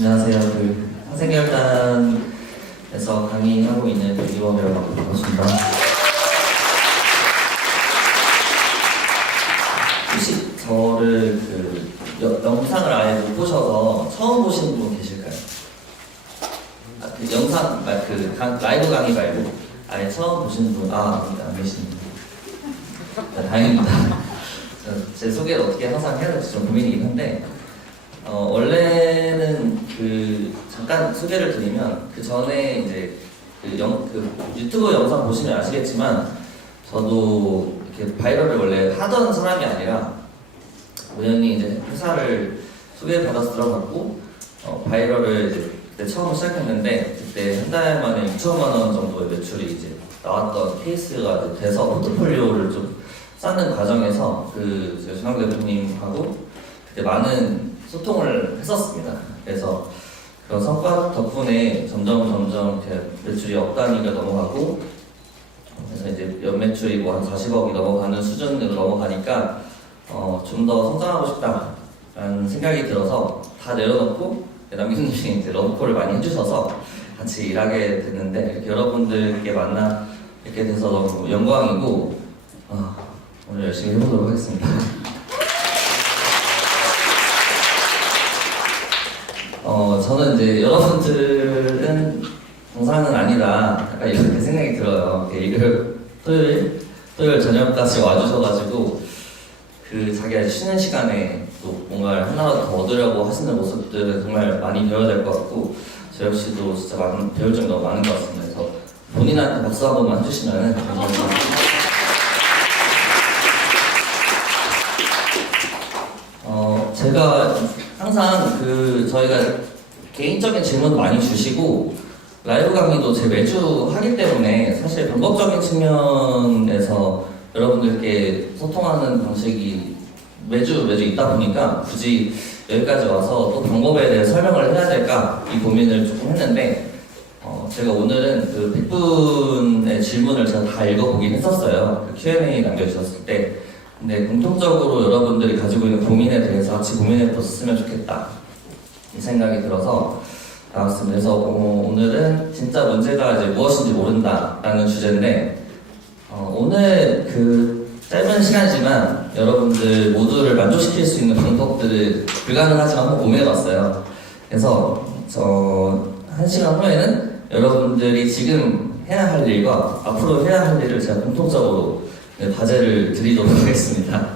안녕하세요. 상생결단에서 강의하고 있는 이범이라고 합니다. 반갑습니다. 혹시 저를 영상을 아예 못 보셔서 처음 보시는 분 계실까요? 영상, 라이브 강의 말고 아예 처음 보시는 분, 안 계시네요. 다행입니다. 제 소개를 어떻게 항상 해야 될지 좀 고민이긴 한데, 원래는 잠깐 소개를 드리면, 그 전에 이제 유튜브 영상 보시면 아시겠지만, 저도 이렇게 바이럴을 원래 하던 사람이 아니라, 우연히 이제 회사를 소개받아서 들어갔고, 바이럴을 이제 그때 처음 시작했는데, 그때 한 달 만에 6천만 원 정도의 매출이 이제 나왔던 케이스가 이제 돼서 포트폴리오를 좀 쌓는 과정에서 조상 대표님하고 그때 많은 소통을 했었습니다. 그래서 그런 성과 덕분에 점점 이렇게 매출이 억 단위가 넘어가고, 그래서 이제 연매출이 한 40억이 넘어가는 수준으로 넘어가니까 좀 더 성장하고 싶다라는 생각이 들어서 다 내려놓고 남기수님이 이제 러브콜을 많이 해주셔서 같이 일하게 됐는데, 이렇게 여러분들께 만나 뵙게 돼서 너무 영광이고, 오늘 열심히 해보도록 하겠습니다. 저는 이제 여러분들은 정상은 아니다, 약간 이렇게 생각이 들어요. 일요일, 토요일 저녁까지 와주셔가지고 자기가 쉬는 시간에 또 뭔가 하나라도 더 얻으려고 하시는 모습들을 정말 많이 배워야 될 것 같고, 저 역시도 진짜 배울 점이 너무 많은 것 같습니다. 그래서 본인한테 박수 한 번만 해주시면 감사합니다. 제가 항상 저희가 개인적인 질문 많이 주시고 라이브 강의도 제 매주 하기 때문에 사실 방법적인 측면에서 여러분들께 소통하는 방식이 매주 있다 보니까 굳이 여기까지 와서 또 방법에 대해 설명을 해야 될까 이 고민을 조금 했는데, 제가 오늘은 100분의 질문을 제가 다 읽어보긴 했었어요. Q&A 남겨주셨을 때. 근데 공통적으로 여러분들이 가지고 있는 고민에 대해서 같이 고민해 봤으면 좋겠다 이 생각이 들어서 나왔습니다. 그래서 오늘은 진짜 문제가 이제 무엇인지 모른다라는 주제인데, 오늘 짧은 시간이지만 여러분들 모두를 만족시킬 수 있는 방법들을 불가능하지만 한번 고민해봤어요. 그래서 1시간 후에는 여러분들이 지금 해야 할 일과 앞으로 해야 할 일을 제가 공통적으로 과제를 드리도록 하겠습니다.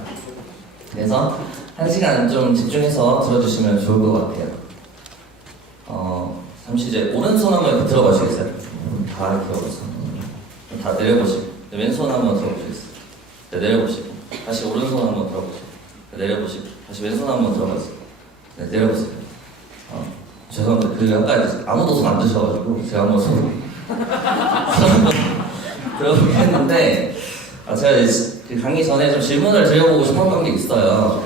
그래서 1시간 좀 집중해서 들어주시면 좋을 것 같아요. 잠시 이제 오른손 한번 들어보시겠어요? 다 이렇게 오른손. 다 내려보시고, 왼손 한번 들어보시겠어요? 네, 내려보시고, 다시 오른손 한번 들어보시고, 네, 내려보시고, 다시 왼손 한번 들어보세요. 네, 내려보세요. 죄송합니다. 아까 아무도 손 안 드셔가지고 제가 한번 손 들어보긴 했는데, 제가 강의 전에 좀 질문을 드려보고 싶었던 게 있어요.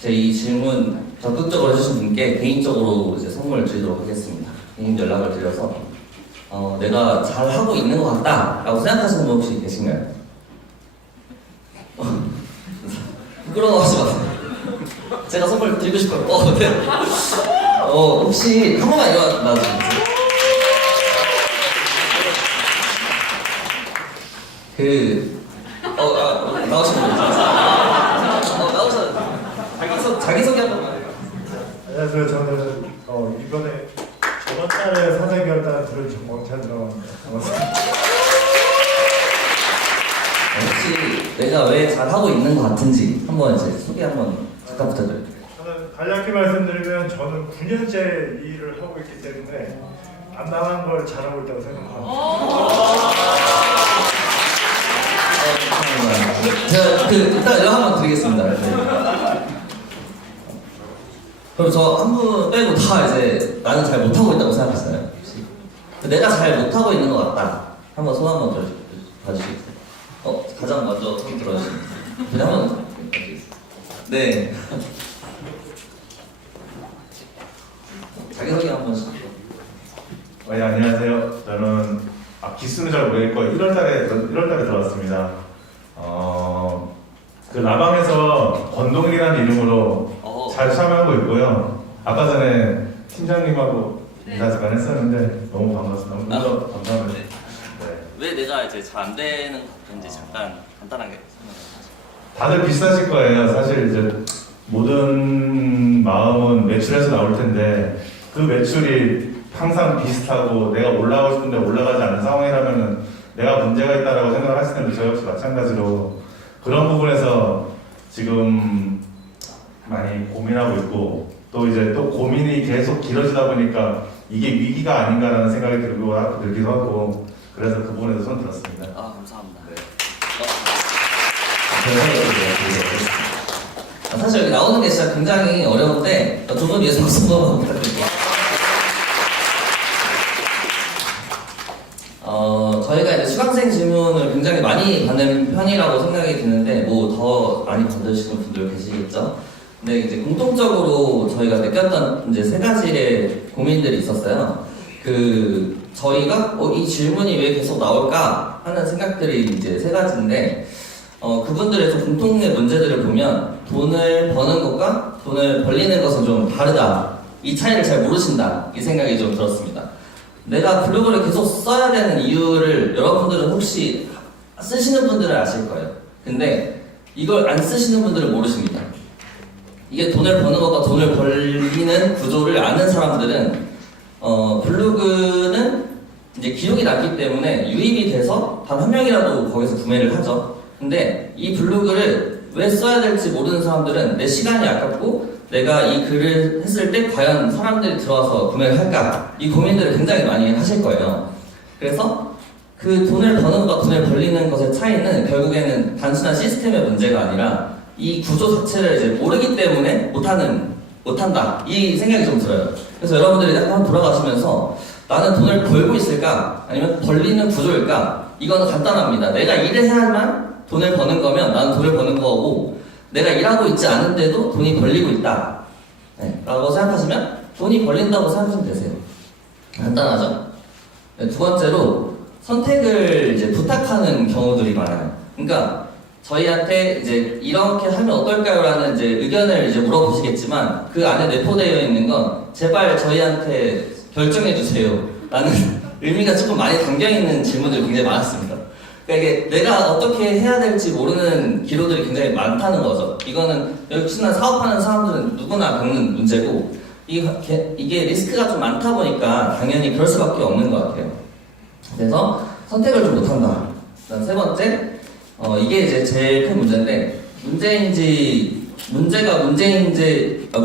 제 이 질문 적극적으로 해주신 분께 개인적으로 이제 선물을 드리도록 하겠습니다. 개인 연락을 드려서 내가 잘 하고 있는 것 같다라고 생각하시는 분 혹시 계신가요? 부끄러워하지 마세요. 제가 선물 드리고 싶어요. 네. 혹시 한 번만 일어나주세요. 나오시면 나오셔. 자기소개 한 번만 해요. 안녕하세요. 저는 이번에 저번 달에 사생결단 들은 정광찬이라고 합니다. 반갑습니다. 혹시 내가 왜 잘하고 있는 것 같은지 한번 이제 소개 한번 잠깐 부탁드릴게요. 저는 간략히 말씀드리면 저는 9년째 이 일을 하고 있기 때문에 안 나간 걸 잘하고 있다고 생각합니다. 제가 일단 연락 한번 드리겠습니다. 그럼 저 한 분 빼고 다 이제 나는 잘 못하고 있다고 생각했어요. 혹시 내가 잘 못하고 있는 것 같다. 한번 손 한번 봐주시겠어요? 가장 먼저 손 들어주시면 한번 네. 자기소개 한 번씩. 네, 안녕하세요. 저는 기수는 잘 모르겠고 1월달에 들어왔습니다. 라방에서 권동일이라는 이름으로 잘 참여하고 있고요. 아까 전에 팀장님하고 인사 잠깐 했었는데 너무 반갑습니다. 너무 감사합니다. 네. 네. 왜 내가 이제 잘 안 되는 것 같은지 잠깐 간단하게 설명해 주세요. 다들 비슷하실 거예요. 사실 이제 모든 마음은 매출에서 나올 텐데 그 매출이 항상 비슷하고 내가 올라가고 싶은데 올라가지 않는 상황이라면은 내가 문제가 있다라고 생각을 하실 텐데 저 역시 마찬가지로 그런 부분에서 지금 많이 고민하고 있고 또 이제 또 고민이 계속 길어지다 보니까 이게 위기가 아닌가라는 생각이 들기도 하고 그래서 그 부분에서 손 들었습니다. 아 감사합니다. 사실 여기 나오는 게 진짜 굉장히 어려운데 두 분 위해서 박수 한번 부탁드릴게요. 저희가 이제 수강생 질문을 굉장히 많이 받는 편이라고 생각이 드는데 뭐 더 많이 받으시는 분들 계시겠죠? 근데 이제 공통적으로 저희가 느꼈던 이제 세 가지의 고민들이 있었어요. 저희가 이 질문이 왜 계속 나올까 하는 생각들이 이제 세 가지인데 그분들의 좀 공통의 문제들을 보면 돈을 버는 것과 돈을 벌리는 것은 좀 다르다. 이 차이를 잘 모르신다. 이 생각이 좀 들었습니다. 내가 블로그를 계속 써야 되는 이유를 여러분들은 혹시 쓰시는 분들은 아실 거예요. 근데 이걸 안 쓰시는 분들은 모르십니다. 이게 돈을 버는 것과 돈을 벌리는 구조를 아는 사람들은 블로그는 이제 기록이 남기 때문에 유입이 돼서 단 한 명이라도 거기서 구매를 하죠. 근데 이 블로그를 왜 써야 될지 모르는 사람들은 내 시간이 아깝고 내가 이 글을 했을 때 과연 사람들이 들어와서 구매를 할까? 이 고민들을 굉장히 많이 하실 거예요. 그래서 그 돈을 버는 것과 돈을 벌리는 것의 차이는 결국에는 단순한 시스템의 문제가 아니라 이 구조 자체를 이제 모르기 때문에 못한다. 이 생각이 좀 들어요. 그래서 여러분들이 한번 돌아가시면서 나는 돈을 벌고 있을까? 아니면 벌리는 구조일까? 이거는 간단합니다. 내가 일을 해야만 돈을 버는 거면 나는 돈을 버는 거고 내가 일하고 있지 않은데도 돈이 벌리고 있다. 네, 라고 생각하시면 돈이 벌린다고 생각하시면 되세요. 간단하죠? 네, 두 번째로 선택을 이제 부탁하는 경우들이 많아요. 그러니까 저희한테 이제 이렇게 하면 어떨까요? 라는 이제 의견을 이제 물어보시겠지만 그 안에 내포되어 있는 건 제발 저희한테 결정해 주세요. 라는 의미가 조금 많이 담겨있는 질문들이 굉장히 많았습니다. 그러니까 이게 내가 어떻게 해야 될지 모르는 기로들이 굉장히 많다는 거죠. 이거는 역시나 사업하는 사람들은 누구나 겪는 문제고 이게 리스크가 좀 많다 보니까 당연히 그럴 수밖에 없는 것 같아요. 그래서 선택을 좀 못한다. 그다음 세 번째, 이게 이제 제일 큰 문제인데 문제가 문제인지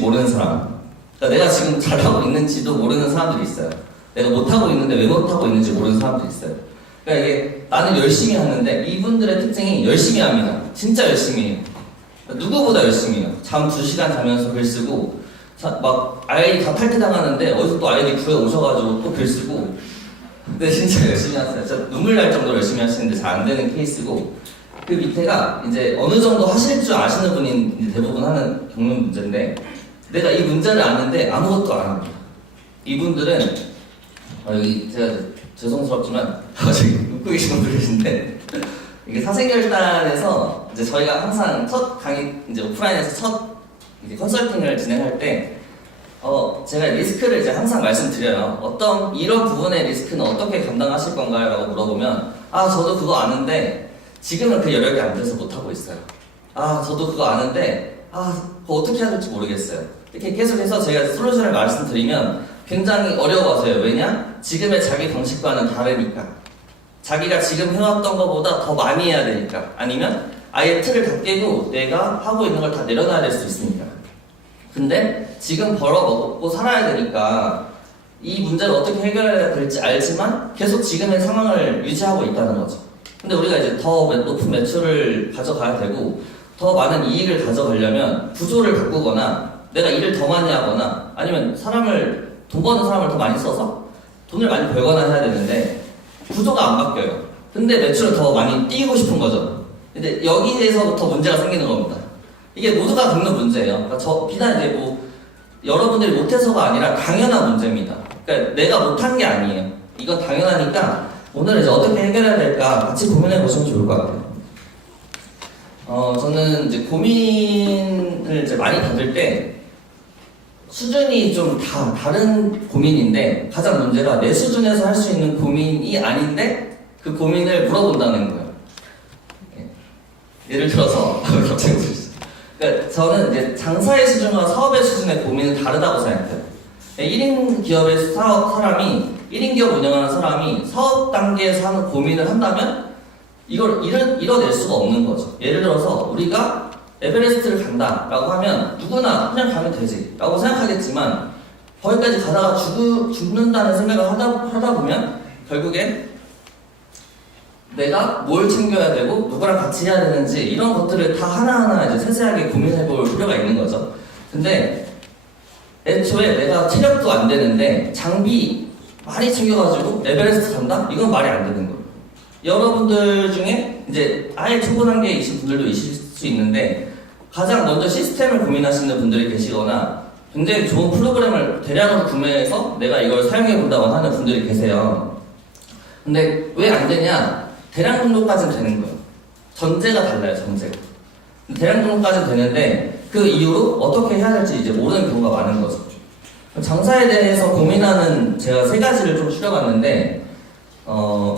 모르는 사람. 그러니까 내가 지금 잘하고 있는지도 모르는 사람들이 있어요. 내가 못하고 있는데 왜 못하고 있는지 모르는 사람들이 있어요. 그러니까 이게 나는 열심히 하는데 이분들의 특징이 열심히 합니다. 진짜 열심히 해요. 누구보다 열심히 해요. 잠 2시간 자면서 글 쓰고 막 아이디 다 탈퇴당하는데 어디서 또 아이디 구해 오셔가지고 또 글 쓰고 근데 진짜 열심히 하세요. 진짜 눈물 날 정도로 열심히 하시는데 잘 안 되는 케이스고 그 밑에가 이제 어느 정도 하실 줄 아시는 분이 이제 대부분 겪는 문제인데 내가 이 문제를 아는데 아무것도 안 합니다. 이분들은 여기 제가 죄송스럽지만 저기 웃고 계신 분들 계신데 이게 사생결단에서 이제 저희가 항상 첫 강의 이제 오프라인에서 첫 이제 컨설팅을 진행할 때 제가 리스크를 이제 항상 말씀드려요. 이런 부분의 리스크는 어떻게 감당하실 건가요? 라고 물어보면 저도 그거 아는데 지금은 그 여력이 안 돼서 못하고 있어요. 저도 그거 아는데 그거 어떻게 해야 될지 모르겠어요. 이렇게 계속해서 제가 솔루션을 말씀드리면 굉장히 어려워하세요. 왜냐? 지금의 자기 방식과는 다르니까. 자기가 지금 해왔던 것보다 더 많이 해야 되니까. 아니면 아예 틀을 다 깨고 내가 하고 있는 걸 다 내려놔야 될 수 있으니까. 근데 지금 벌어먹고 살아야 되니까 이 문제를 어떻게 해결해야 될지 알지만 계속 지금의 상황을 유지하고 있다는 거죠. 근데 우리가 이제 더 높은 매출을 가져가야 되고 더 많은 이익을 가져가려면 구조를 바꾸거나 내가 일을 더 많이 하거나 아니면 돈 버는 사람을 더 많이 써서 돈을 많이 벌거나 해야 되는데 구조가 안 바뀌어요. 근데 매출을 더 많이 띄우고 싶은 거죠. 근데 여기에서부터 문제가 생기는 겁니다. 이게 모두가 겪는 문제예요. 그러니까 비단 이제 여러분들이 못해서가 아니라 당연한 문제입니다. 그러니까 내가 못한 게 아니에요. 이건 당연하니까 오늘 이제 어떻게 해결해야 될까 같이 고민해 보시면 좋을 것 같아요. 저는 이제 고민을 이제 많이 받을 때 수준이 좀 다 다른 고민인데 가장 문제가 내 수준에서 할 수 있는 고민이 아닌데 그 고민을 물어본다는 거예요. 예를 들어서 갑자기 그러니까 저는 이제 장사의 수준과 사업의 수준의 고민은 다르다고 생각해요. 1인 기업의 사람이 1인 기업 운영하는 사람이 사업 단계에서 하는 고민을 한다면 이걸 이뤄낼 수가 없는 거죠. 예를 들어서 우리가 에베레스트를 간다라고 하면 누구나 그냥 가면 되지 라고 생각하겠지만 거기까지 가다가 죽는다는 생각을 하다 보면 결국엔 내가 뭘 챙겨야 되고 누구랑 같이 해야 되는지 이런 것들을 다 하나하나 이제 세세하게 고민해 볼 필요가 있는 거죠. 근데 애초에 내가 체력도 안 되는데 장비 많이 챙겨가지고 에베레스트 간다? 이건 말이 안 되는 거예요. 여러분들 중에 이제 아예 초보 단계이신 분들도 있을 수 있는데 가장 먼저 시스템을 고민하시는 분들이 계시거나 굉장히 좋은 프로그램을 대량으로 구매해서 내가 이걸 사용해 본다고 하는 분들이 계세요. 근데 왜 안 되냐? 대량 등록까지는 되는 거예요. 전제가 달라요, 전제가. 대량 등록까지는 되는데 그 이후로 어떻게 해야 될지 이제 모르는 경우가 많은 거죠. 장사에 대해서 고민하는 제가 3가지를 좀 추려봤는데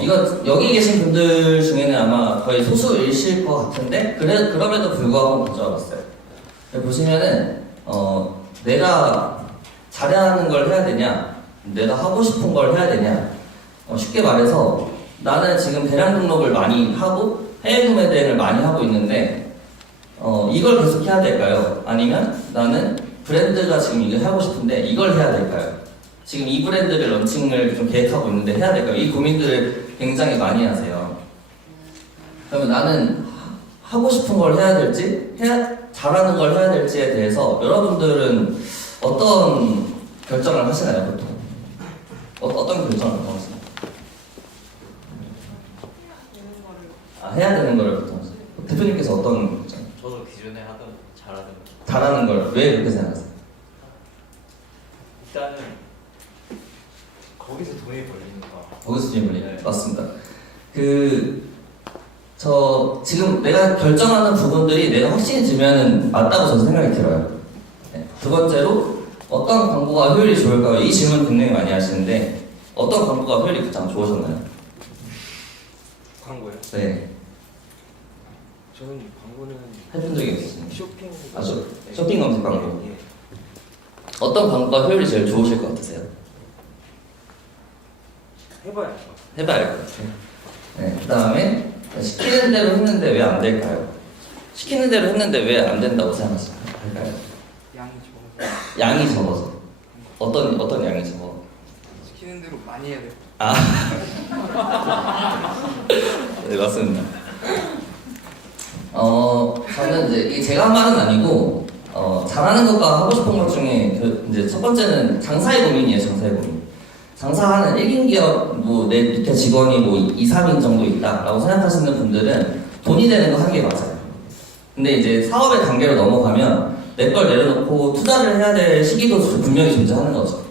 이거 여기 계신 분들 중에는 아마 거의 소수이실 것 같은데 그럼에도 불구하고 가져와봤어요. 보시면은 내가 잘하는 걸 해야 되냐, 내가 하고 싶은 걸 해야 되냐. 쉽게 말해서 나는 지금 대량 등록을 많이 하고 해외 구매 대행을 많이 하고 있는데 이걸 계속 해야 될까요? 아니면 나는 브랜드가 지금 이걸 하고 싶은데 이걸 해야 될까요? 지금 이 브랜드를 런칭을 좀 계획하고 있는데 해야 될까요? 이 고민들을 굉장히 많이 하세요. 그러면 나는 하고 싶은 걸 해야 될지, 잘하는 걸 해야 될지에 대해서 여러분들은 어떤 결정을 하시나요, 보통? 어떤 결정을 하시나요? 해야 되는 거를 보통 하세요. 대표님께서 어떤 결정? 저도 기존에 하던 잘하던 잘하는 걸 왜 그렇게 생각하세요? 일단은 거기서 돈이 벌리니까. 거기서 질문이 네. 맞습니다. 지금 내가 결정하는 부분들이 내가 확신이 들면 맞다고 저는 생각이 들어요. 네. 두 번째로 어떤 광고가 효율이 좋을까요? 이 질문 굉장히 많이 하시는데 어떤 광고가 효율이 가장 좋으셨나요? 광고요? 네, 저는 광고는 해본 적이 없으신가요? 쇼핑 쇼핑 검색 광고. 예. 어떤 광고가 효율이 제일 좋으실 것 같으세요? 해봐야 할 것 해봐야 할 것 같아요. 네, 그 다음에 시키는 대로 했는데 왜 안 될까요? 시키는 대로 했는데 왜 안 된다고 생각하실까요? 양이 적어서 양이 적어서. 어떤 양이 적어? 시키는 대로 많이 해야 돼요. 네, 맞습니다. 저는 이제 이게 제가 한 말은 아니고, 잘하는 것과 하고 싶은 것 중에 이제 첫 번째는 장사의 고민이에요, 장사의 고민. 장사하는 1인 기업, 내 밑에 직원이 2, 3인 정도 있다라고 생각하시는 분들은 돈이 되는 거 한 게 맞아요. 근데 이제 사업의 단계로 넘어가면 내 걸 내려놓고 투자를 해야 될 시기도 분명히 존재하는 거죠.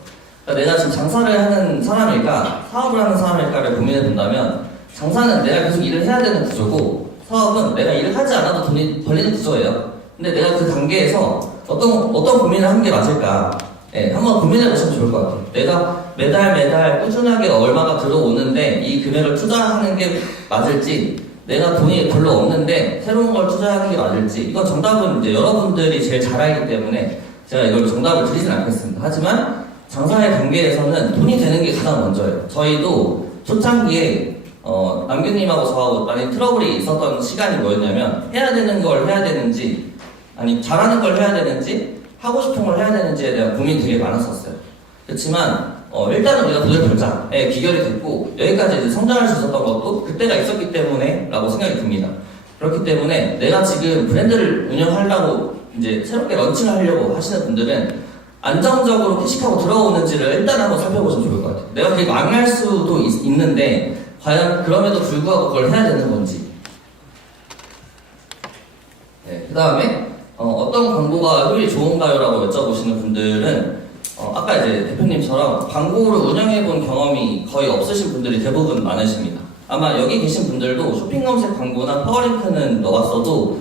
그러니까 내가 지금 장사를 하는 사람일까, 사업을 하는 사람일까를 고민해 본다면 장사는 내가 계속 일을 해야 되는 구조고 사업은 내가 일을 하지 않아도 돈이 벌리는 구조예요. 근데 내가 그 단계에서 어떤 고민을 하는 게 맞을까? 네, 한번 고민해 보시면 좋을 것 같아요. 내가 매달 꾸준하게 얼마가 들어오는데 이 금액을 투자하는 게 맞을지, 내가 돈이 별로 없는데 새로운 걸 투자하는 게 맞을지, 이건 정답은 이제 여러분들이 제일 잘 알기 때문에 제가 이걸 정답을 드리진 않겠습니다. 하지만 장사의 단계에서는 돈이 되는 게 가장 먼저예요. 저희도 초창기에 남규님하고 저하고 많이 트러블이 있었던 시간이 뭐였냐면 해야 되는 걸 해야 되는지, 아니 잘하는 걸 해야 되는지, 하고 싶은 걸 해야 되는지에 대한 고민이 되게 많았었어요. 그렇지만 일단은 우리가 돈을 벌자에 귀결이 됐고 여기까지 이제 성장할 수 있었던 것도 그때가 있었기 때문에 라고 생각이 듭니다. 그렇기 때문에 내가 지금 브랜드를 운영하려고 이제 새롭게 런칭을 하려고 하시는 분들은 안정적으로 캐시하고 들어오는지를 일단 한번 살펴보시면 좋을 것 같아요. 내가 그게 망할 수도 있는데 과연 그럼에도 불구하고 그걸 해야 되는 건지. 네, 그 다음에 어떤 광고가 효율이 좋은가요? 라고 여쭤보시는 분들은 아까 이제 대표님처럼 광고를 운영해본 경험이 거의 없으신 분들이 대부분 많으십니다. 아마 여기 계신 분들도 쇼핑 검색 광고나 파워링크는 넣었어도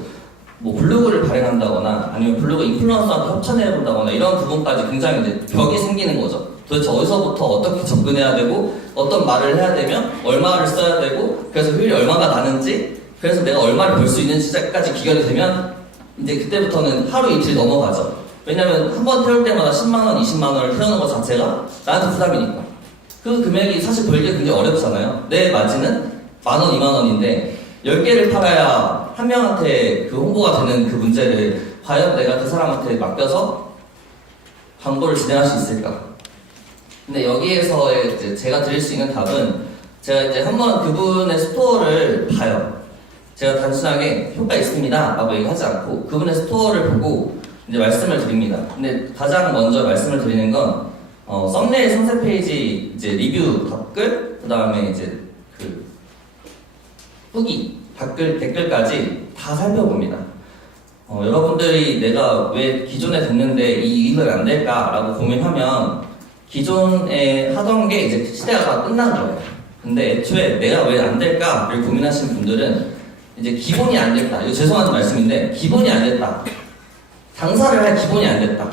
뭐 블로그를 발행한다거나 아니면 블로그 인플루언서한테 협찬해본다거나 이런 부분까지 굉장히 이제 벽이 생기는 거죠. 도대체 어디서부터 어떻게 접근해야 되고 어떤 말을 해야 되면 얼마를 써야 되고 그래서 효율이 얼마나 나는지 그래서 내가 얼마를 벌 수 있는지까지 귀결이 되면 이제 그때부터는 하루 이틀 넘어가죠. 왜냐면 한 번 태울 때마다 10만원, 20만원을 태우는 것 자체가 나한테 부담이니까. 그 금액이 사실 벌기가 굉장히 어렵잖아요. 내 마진은 10,000원, 20,000원인데 10개를 팔아야 한 명한테 그 홍보가 되는 그 문제를 과연 내가 그 사람한테 맡겨서 광고를 진행할 수 있을까? 근데 여기에서의 이제 제가 드릴 수 있는 답은 제가 이제 한번 그분의 스토어를 봐요. 제가 단순하게 효과 있습니다 라고 얘기하지 않고 그분의 스토어를 보고 이제 말씀을 드립니다. 근데 가장 먼저 말씀을 드리는 건 썸네일 상세 페이지 이제 리뷰 댓글 그 다음에 이제 그 후기 댓글까지 다 살펴봅니다. 여러분들이 내가 왜 기존에 됐는데 이 일은 안 될까라고 고민하면 기존에 하던 게 이제 시대가 다 끝난 거예요. 근데 애초에 내가 왜 안 될까를 고민하시는 분들은 이제 기본이 안 됐다. 이거 죄송한 말씀인데 기본이 안 됐다. 장사를 할 기본이 안 됐다.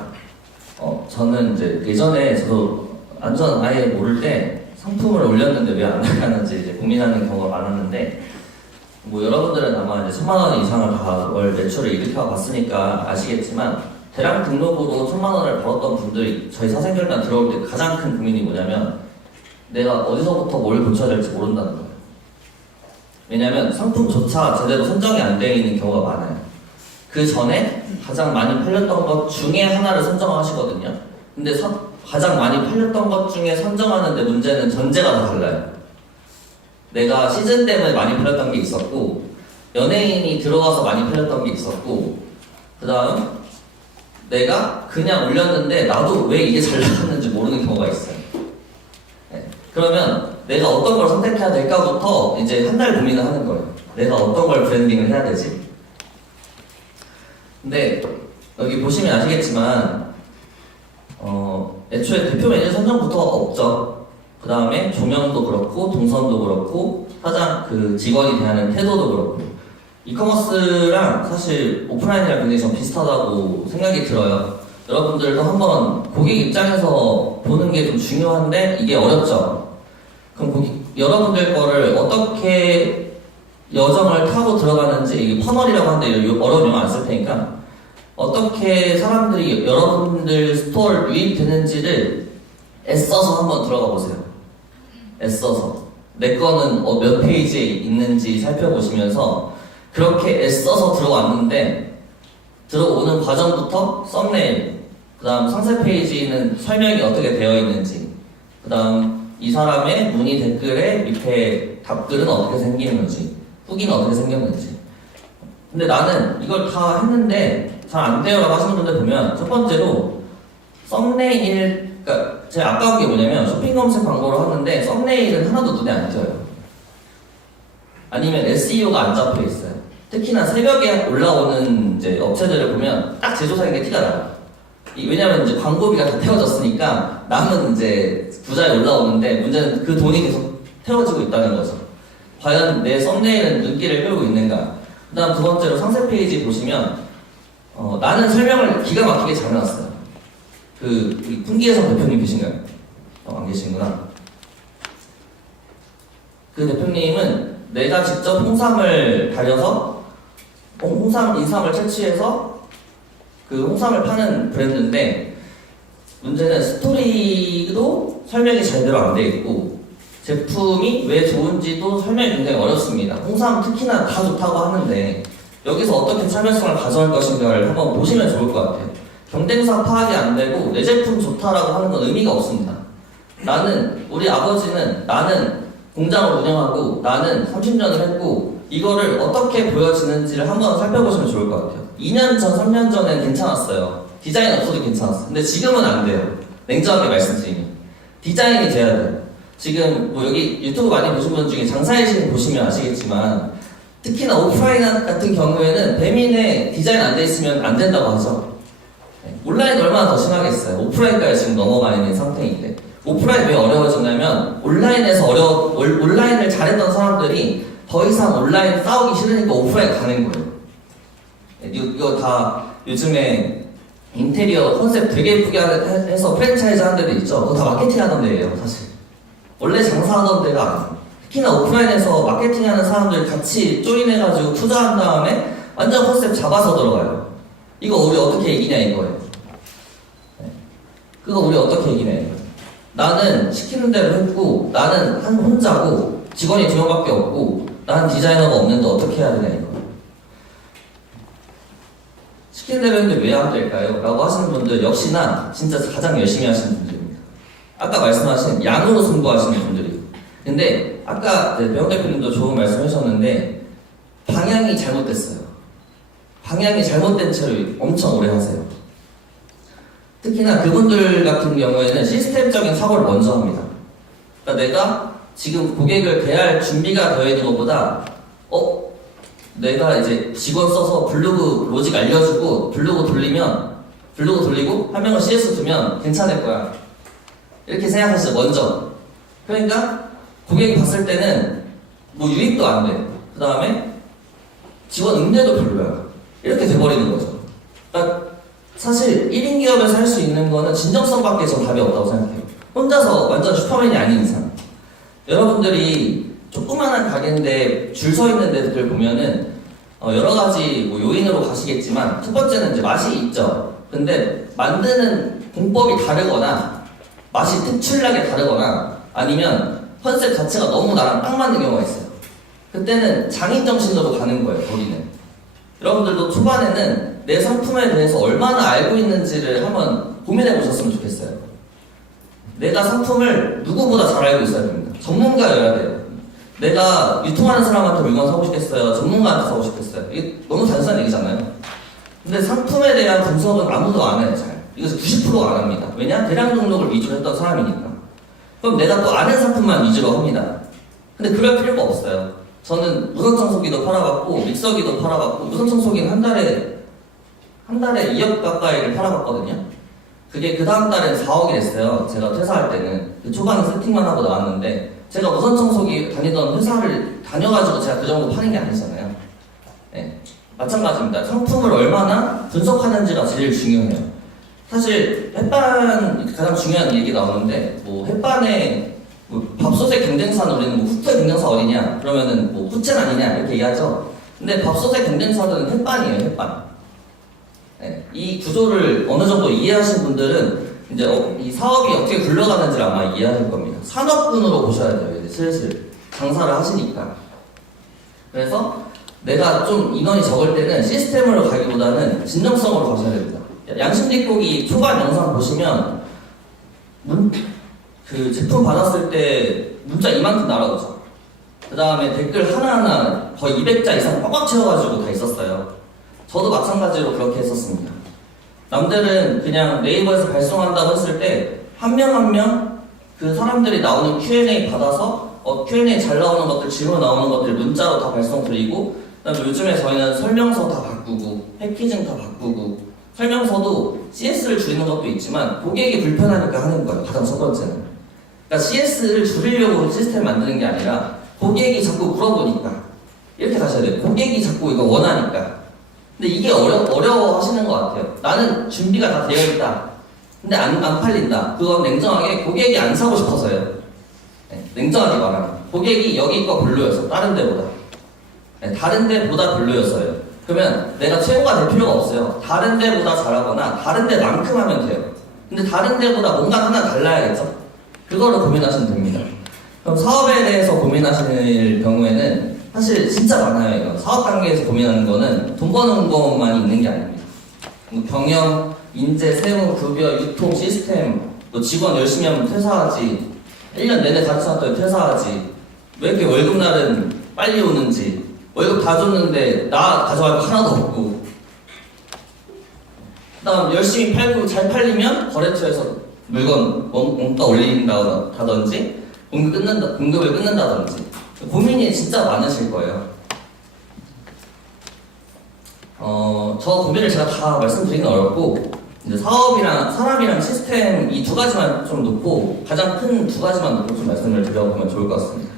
저는 이제 예전에 저도 완전 아예 모를 때 상품을 올렸는데 왜 안 나가는지 이제 고민하는 경우가 많았는데 뭐 여러분들은 아마 이제 1,000만 원 이상을 다 월 매출을 일으켜 봤으니까 아시겠지만 대량 등록으로 1,000만 원을 벌었던 분들이 저희 사생결단 들어올 때 가장 큰 고민이 뭐냐면 내가 어디서부터 뭘 고쳐야 될지 모른다는 거예요. 왜냐면 상품조차 제대로 선정이 안 되어 있는 경우가 많아요. 그 전에 가장 많이 팔렸던 것 중에 하나를 선정하시거든요. 근데 가장 많이 팔렸던 것 중에 선정하는데 문제는 전제가 다 달라요. 내가 시즌 때문에 많이 팔렸던 게 있었고 연예인이 들어가서 많이 팔렸던 게 있었고 그 다음 내가 그냥 올렸는데 나도 왜 이게 잘 나갔는지 모르는 경우가 있어요. 네. 그러면 내가 어떤 걸 선택해야 될까부터 이제 한 달 고민을 하는 거예요. 내가 어떤 걸 브랜딩을 해야 되지? 근데 여기 보시면 아시겠지만 애초에 대표 매니저 선정부터 없죠. 그 다음에 조명도 그렇고 동선도 그렇고 사장 그 직원이 대하는 태도도 그렇고 이커머스랑 사실 오프라인이랑 굉장히 좀 비슷하다고 생각이 들어요. 여러분들도 한번 고객 입장에서 보는 게 좀 중요한데 이게 어렵죠. 그럼 여러분들 거를 어떻게 여정을 타고 들어가는지 이게 퍼널이라고 하는데 어려운 용어 안 쓸 테니까 어떻게 사람들이 여러분들 스토어를 유입되는지를 애써서 한번 들어가 보세요. 애써서 내 거는 몇 페이지에 있는지 살펴보시면서 그렇게 애써서 들어왔는데 들어오는 과정부터 썸네일 그 다음 상세 페이지는 설명이 어떻게 되어 있는지 그 다음 이 사람의 문의 댓글에 밑에 답글은 어떻게 생기는지 후기는 어떻게 생겼는지 근데 나는 이걸 다 했는데 잘 안 돼요 라고 하시는 분들 보면 첫 번째로 썸네일 그러니까 제가 아까운 게 뭐냐면 쇼핑 검색 광고를 하는데 썸네일은 하나도 눈에 안 띄어요. 아니면 SEO가 안 잡혀 있어요. 특히나 새벽에 올라오는 이제 업체들을 보면 딱 제조사인 게 티가 나요. 왜냐면 이제 광고비가 다 태워졌으니까 남은 이제 부자에 올라오는데 문제는 그 돈이 계속 태워지고 있다는 거죠. 과연 내 썸네일은 눈길을 끌고 있는가? 그 다음 두 번째로 상세 페이지 보시면 나는 설명을 기가 막히게 잘 해놨어요. 우리 풍기혜성 대표님 계신가요? 안 계시는구나. 그 대표님은 내가 직접 홍삼을 달여서 인삼을 채취해서 그 홍삼을 파는 브랜드인데 문제는 스토리도 설명이 제대로 안 돼 있고 제품이 왜 좋은지도 설명이 굉장히 어렵습니다. 홍삼 특히나 다 좋다고 하는데 여기서 어떻게 참여성을 가져갈 것인가를 한번 보시면 좋을 것 같아요. 경쟁사 파악이 안 되고 내 제품 좋다라고 하는 건 의미가 없습니다. 우리 아버지는 나는 공장을 운영하고 나는 30년을 했고 이거를 어떻게 보여지는지를 한번 살펴보시면 좋을 것 같아요. 2년 전, 3년 전엔 괜찮았어요. 디자인 없어도 괜찮았어요. 근데 지금은 안 돼요. 냉정하게 말씀드리면. 디자인이 돼야 돼요. 지금 뭐 여기 유튜브 많이 보신 분 중에 장사일신 보시면 아시겠지만 특히나 오프라인 같은 경우에는 배민에 디자인 안 돼 있으면 안 된다고 하죠. 온라인 얼마나 더 심하겠어요. 오프라인까지 지금 넘어가 있는 상태인데 오프라인 왜 어려워졌냐면 온라인을 잘했던 사람들이 더 이상 온라인 싸우기 싫으니까 오프라인 가는 거예요. 이거 이거 다 요즘에 인테리어 컨셉 되게 예쁘게 해서 프랜차이즈 하는 데도 있죠. 그거 다 마케팅 하던 데예요, 사실. 원래 장사하던 데가 아니에요. 특히나 오프라인에서 마케팅하는 사람들 같이 조인해가지고 투자한 다음에 완전 컨셉 잡아서 들어가요. 이거 우리 어떻게 이기냐 이거예요. 네. 그거 우리 어떻게 이기냐 이거예요. 나는 시키는 대로 했고, 나는 한 혼자고, 직원이 2명밖에 없고, 나는 디자이너가 없는데 어떻게 해야 되냐 이거. 시키는 대로 했는데 왜 안 될까요? 라고 하시는 분들 역시나 진짜 가장 열심히 하시는 분들입니다. 아까 말씀하신 양으로 승부하시는 분들이. 근데 아까 배영 대표님도 좋은 말씀 하셨는데 방향이 잘못됐어요. 방향이 잘못된 채로 엄청 오래 하세요. 특히나 그분들 같은 경우에는 시스템적인 사고를 먼저 합니다. 그러니까 내가 지금 고객을 대할 준비가 되어 있는 것보다 내가 이제 직원 써서 블로그 로직 알려주고 블로그 돌리고 한 명을 CS 두면 괜찮을 거야. 이렇게 생각하시죠, 먼저. 그러니까 고객이 봤을 때는 뭐 유입도 안 돼. 그 다음에 직원 응대도 별로야. 이렇게 돼버리는 거죠. 그러니까 사실 1인 기업에서 할 수 있는 거는 진정성밖에 전 답이 없다고 생각해요. 혼자서 완전 슈퍼맨이 아닌 이상. 여러분들이 조그마한 가게인데 줄 서 있는 데들 보면은 여러 가지 뭐 요인으로 가시겠지만 첫 번째는 이제 맛이 있죠. 근데 만드는 공법이 다르거나 맛이 특출나게 다르거나 아니면 컨셉 자체가 너무 나랑 딱 맞는 경우가 있어요. 그때는 장인 정신으로 가는 거예요, 거기는. 여러분들도 초반에는 내 상품에 대해서 얼마나 알고 있는지를 한번 고민해 보셨으면 좋겠어요. 내가 상품을 누구보다 잘 알고 있어야 됩니다. 전문가여야 돼요. 내가 유통하는 사람한테 물건 사고 싶겠어요? 전문가한테 사고 싶겠어요? 이게 너무 단순한 얘기잖아요. 근데 상품에 대한 분석은 아무도 안 해요, 잘. 이것은 90%가 안 합니다. 왜냐? 대량 등록을 위주로 했던 사람이니까. 그럼 내가 또 아는 상품만 위주로 합니다. 근데 그럴 필요가 없어요. 저는 무선청소기도 팔아봤고, 믹서기도 팔아봤고, 무선청소기는 한 달에 2억 가까이를 팔아봤거든요. 그게 그 다음 달엔 4억이 됐어요. 제가 퇴사할 때는. 초반에 세팅만 하고 나왔는데, 제가 무선청소기 다니던 회사를 다녀가지고 제가 그 정도 파는 게 아니잖아요. 네. 마찬가지입니다. 상품을 얼마나 분석하는지가 제일 중요해요. 사실 햇반 가장 중요한 얘기 나오는데 뭐 햇반에 뭐 밥솥의 경쟁사는 우리는 뭐 후토의 경쟁사 어디냐 그러면은 뭐 후첸 아니냐 이렇게 얘기하죠. 근데 밥솥의 경쟁사는 햇반이에요, 햇반. 네. 이 구조를 어느 정도 이해하신 분들은 이제 이 사업이 어떻게 굴러가는지를 아마 이해하실 겁니다. 산업군으로 보셔야 돼요, 이제 슬슬 장사를 하시니까. 그래서 내가 좀 인원이 적을 때는 시스템으로 가기보다는 진정성으로 가셔야 됩니다. 양심 뒷고기 초반 영상 보시면 그 제품 받았을 때 문자 이만큼 날아오죠. 그 다음에 댓글 하나하나 거의 200자 이상 꽉꽉 채워가지고 다 있었어요. 저도 마찬가지로 그렇게 했었습니다. 남들은 그냥 네이버에서 발송한다고 했을 때 한 명 한 명 그 사람들이 나오는 Q&A 받아서 Q&A 잘 나오는 것들, 질문 나오는 것들 문자로 다 발송 드리고, 그다음에 요즘에 저희는 설명서 다 바꾸고 패키징 다 바꾸고, 설명서도 CS를 줄이는 것도 있지만 고객이 불편하니까 하는 거예요. 가장 첫 번째는. 그러니까 CS를 줄이려고 시스템 만드는 게 아니라 고객이 자꾸 물어보니까 이렇게 가셔야 돼요. 고객이 자꾸 이거 원하니까. 근데 이게 어려워 하시는 것 같아요. 나는 준비가 다 되어 있다. 근데 안 팔린다. 그건 냉정하게 고객이 안 사고 싶어서요. 네, 냉정하게 말하면. 고객이 여기 거 별로였어. 다른 데보다. 네, 다른 데보다 별로였어요. 그러면 내가 최고가 될 필요가 없어요. 다른 데보다 잘하거나 다른 데만큼 하면 돼요. 근데 다른 데보다 뭔가 하나 달라야겠죠? 그거를 고민하시면 됩니다. 그럼 사업에 대해서 고민하시는 경우에는 사실 진짜 많아요. 이거. 사업 단계에서 고민하는 거는 돈 버는 것만 있는 게 아닙니다. 뭐 경영, 인재, 세무, 급여, 유통, 시스템, 또 직원 열심히 하면 퇴사하지, 1년 내내 가르쳐놨더니 퇴사하지, 왜 이렇게 월급날은 빨리 오는지, 월급 다 줬는데 나 가져갈 거 하나도 없고, 그 다음 열심히 팔고 잘 팔리면 거래처에서 물건 원가 올린다든지 공급을 끊는다든지 고민이 진짜 많으실 거예요. 저 고민을 제가 다 말씀드리긴 어렵고, 이제 사업이랑 사람이랑 시스템 이 두 가지만 좀 놓고, 가장 큰 두 가지만 놓고 좀 말씀을 드려보면 좋을 것 같습니다.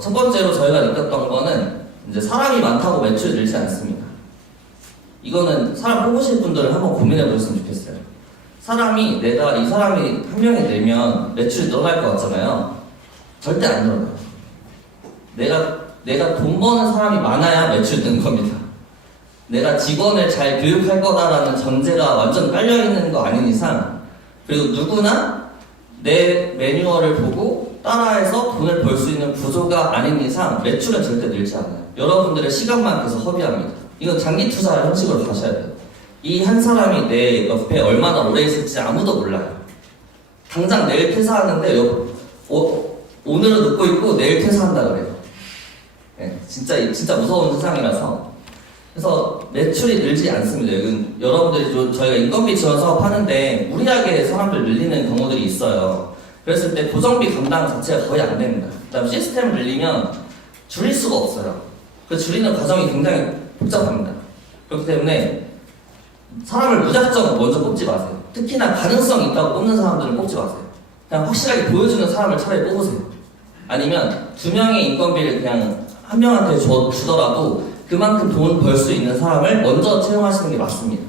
첫 번째로 저희가 느꼈던 거는 이제 사람이 많다고 매출이 늘지 않습니다. 이거는 사람 뽑으실 분들은 한번 고민해 보셨으면 좋겠어요. 사람이 내가 이 사람이 한 명이 되면 매출이 늘어날 것 같잖아요. 절대 안 늘어나요. 내가 돈 버는 사람이 많아야 매출이 는 겁니다. 내가 직원을 잘 교육할 거다라는 전제가 완전 깔려있는 거 아닌 이상, 그리고 누구나 내 매뉴얼을 보고 따라해서 돈을 벌 수 있는 구조가 아닌 이상 매출은 절대 늘지 않아요. 여러분들의 시간만 계속 허비합니다. 이건 장기 투자 형식으로 가셔야 돼요. 이 한 사람이 내 옆에 얼마나 오래 있을지 아무도 몰라요. 당장 내일 퇴사하는데 오늘은 늦고 있고 내일 퇴사한다 그래요. 네, 진짜 무서운 세상이라서. 그래서 매출이 늘지 않습니다. 이건 여러분들이 저희가 인건비 지원 사업 하는데 무리하게 사람들 늘리는 경우들이 있어요. 그랬을 때 고정비 감당 자체가 거의 안 됩니다. 그다음 시스템을 늘리면 줄일 수가 없어요. 그 줄이는 과정이 굉장히 복잡합니다. 그렇기 때문에 사람을 무작정 먼저 뽑지 마세요. 특히나 가능성이 있다고 뽑는 사람들은 뽑지 마세요. 그냥 확실하게 보여주는 사람을 차라리 뽑으세요. 아니면 2명의 인건비를 그냥 한 명한테 주더라도 그만큼 돈 벌 수 있는 사람을 먼저 채용하시는 게 맞습니다.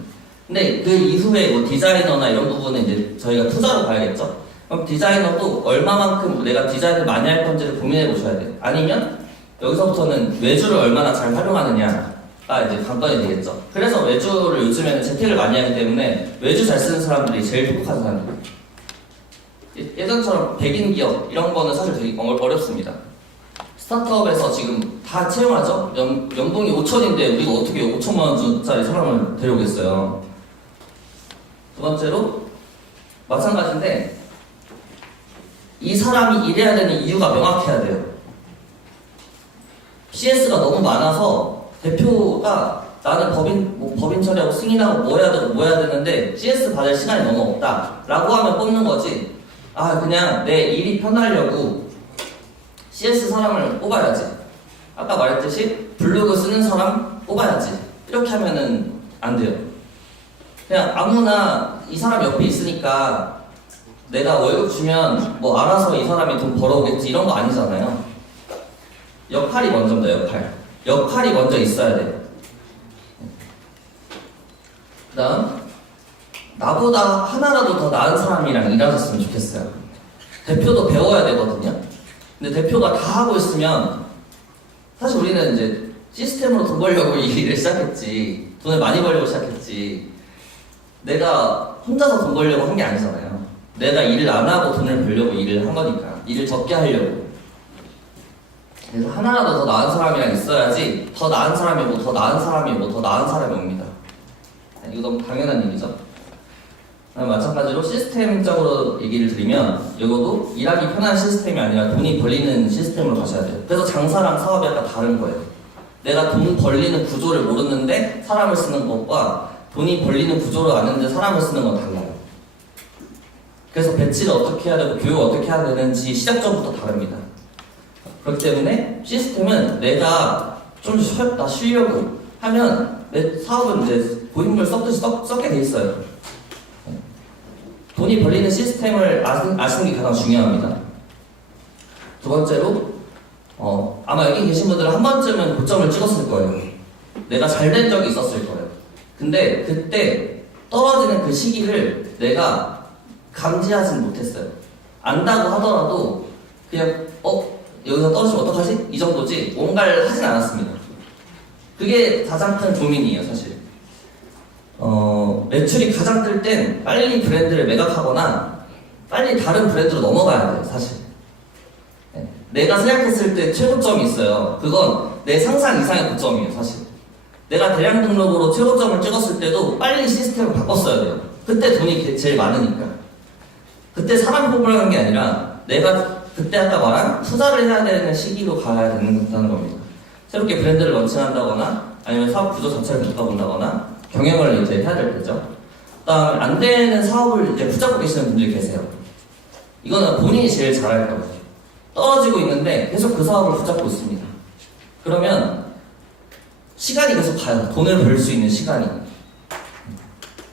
근데 그 이후에 뭐 디자이너나 이런 부분은 이제 저희가 투자로 봐야겠죠? 그럼 디자이너도 얼마만큼 내가 디자인을 많이 할 건지를 고민해 보셔야 돼요. 아니면 여기서부터는 외주를 얼마나 잘 활용하느냐가 이제 관건이 되겠죠. 그래서 외주를 요즘에는 재택을 많이 하기 때문에 외주 잘 쓰는 사람들이 제일 행복한 사람들이에요. 예전처럼 백인 기업 이런 거는 사실 되게 어렵습니다. 스타트업에서 지금 다 채용하죠? 연봉이 5천인데 우리가 어떻게 5천만 원짜리 사람을 데려오겠어요. 두 번째로 마찬가지인데 이 사람이 일해야 되는 이유가 명확해야 돼요. CS가 너무 많아서 대표가 나는 법인 처리하고 승인하고 뭐 해야 되는데 CS 받을 시간이 너무 없다 라고 하면 뽑는 거지. 그냥 내 일이 편하려고 CS 사람을 뽑아야지. 아까 말했듯이 블로그 쓰는 사람 뽑아야지. 이렇게 하면은 안 돼요. 그냥 아무나 이 사람 옆에 있으니까 내가 월급 주면 뭐 알아서 이 사람이 돈 벌어오겠지 이런 거 아니잖아요. 역할이 먼저입니다. 역할이 먼저 있어야 돼요. 그 다음 나보다 하나라도 더 나은 사람이랑 일하셨으면 좋겠어요. 대표도 배워야 되거든요. 근데 대표가 다 하고 있으면 사실 우리는 이제 시스템으로 돈 벌려고 이 일을 시작했지, 돈을 많이 벌려고 시작했지, 내가 혼자서 돈 벌려고 한 게 아니잖아요. 내가 일을 안 하고 돈을 벌려고 일을 한 거니까, 일을 적게 하려고. 그래서 하나라도 더 나은 사람이랑 있어야지 더 나은 사람이 오고 더 나은 사람이 오고 더 나은 사람이 옵니다. 이거 너무 당연한 일이죠. 마찬가지로 시스템적으로 얘기를 드리면 이것도 일하기 편한 시스템이 아니라 돈이 벌리는 시스템으로 가셔야 돼요. 그래서 장사랑 사업이 약간 다른 거예요. 내가 돈 벌리는 구조를 모르는데 사람을 쓰는 것과 돈이 벌리는 구조를 아는데 사람을 쓰는 건 달라요. 그래서 배치를 어떻게 해야 되고 교육을 어떻게 해야 되는지 시작점부터 다릅니다. 그렇기 때문에 시스템은 내가 좀 쉬려고 하면 내 사업은 이제 고인물 썩듯이 썩게 돼 있어요. 돈이 벌리는 시스템을 아시는 게 가장 중요합니다. 두 번째로 아마 여기 계신 분들은 한 번쯤은 고점을 찍었을 거예요. 내가 잘 된 적이 있었을 거예요. 근데 그때 떨어지는 그 시기를 내가 감지하진 못했어요. 안다고 하더라도 그냥 여기서 떨어지면 어떡하지? 이 정도지 뭔가를 하진 않았습니다. 그게 가장 큰 고민이에요, 사실. 매출이 가장 뜰 땐 빨리 브랜드를 매각하거나 빨리 다른 브랜드로 넘어가야 돼요, 사실. 네. 내가 생각했을 때 최고점이 있어요. 그건 내 상상 이상의 고점이에요, 사실. 내가 대량 등록으로 최고점을 찍었을 때도 빨리 시스템을 바꿨어야 돼요. 그때 돈이 제일 많으니까. 그때 사람 뽑으라는 게 아니라 내가 그때 아까 말한 투자를 해야 되는 시기로 가야 된다는 겁니다. 새롭게 브랜드를 런칭한다거나 아니면 사업 구조 자체를 바꿔본다거나 경영을 이제 해야 될 거죠. 그다음에 안 되는 사업을 이제 붙잡고 계시는 분들이 계세요. 이거는 본인이 제일 잘할 거예요. 떨어지고 있는데 계속 그 사업을 붙잡고 있습니다. 그러면 시간이 계속 가요. 돈을 벌 수 있는 시간이.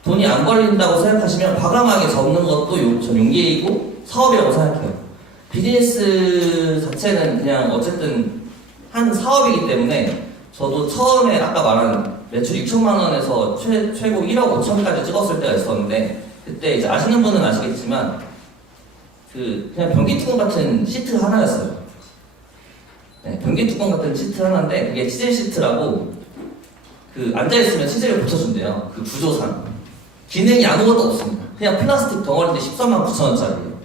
돈이 안 벌린다고 생각하시면 과감하게 접는 것도 전 용기이고 사업이라고 생각해요. 비즈니스 자체는 그냥 어쨌든 한 사업이기 때문에 저도 처음에 아까 말한 매출 6천만 원에서 최고 1억 5천까지 찍었을 때가 있었는데 그때 이제 아시는 분은 아시겠지만 그냥 변기 뚜껑 같은 시트 하나였어요. 네, 변기 뚜껑 같은 시트 하나인데 그게 치질 시트라고 앉아있으면 치질을 붙여준대요. 그 구조상 기능이 아무것도 없습니다. 그냥 플라스틱 덩어리인데 13만 9천 원짜리예요.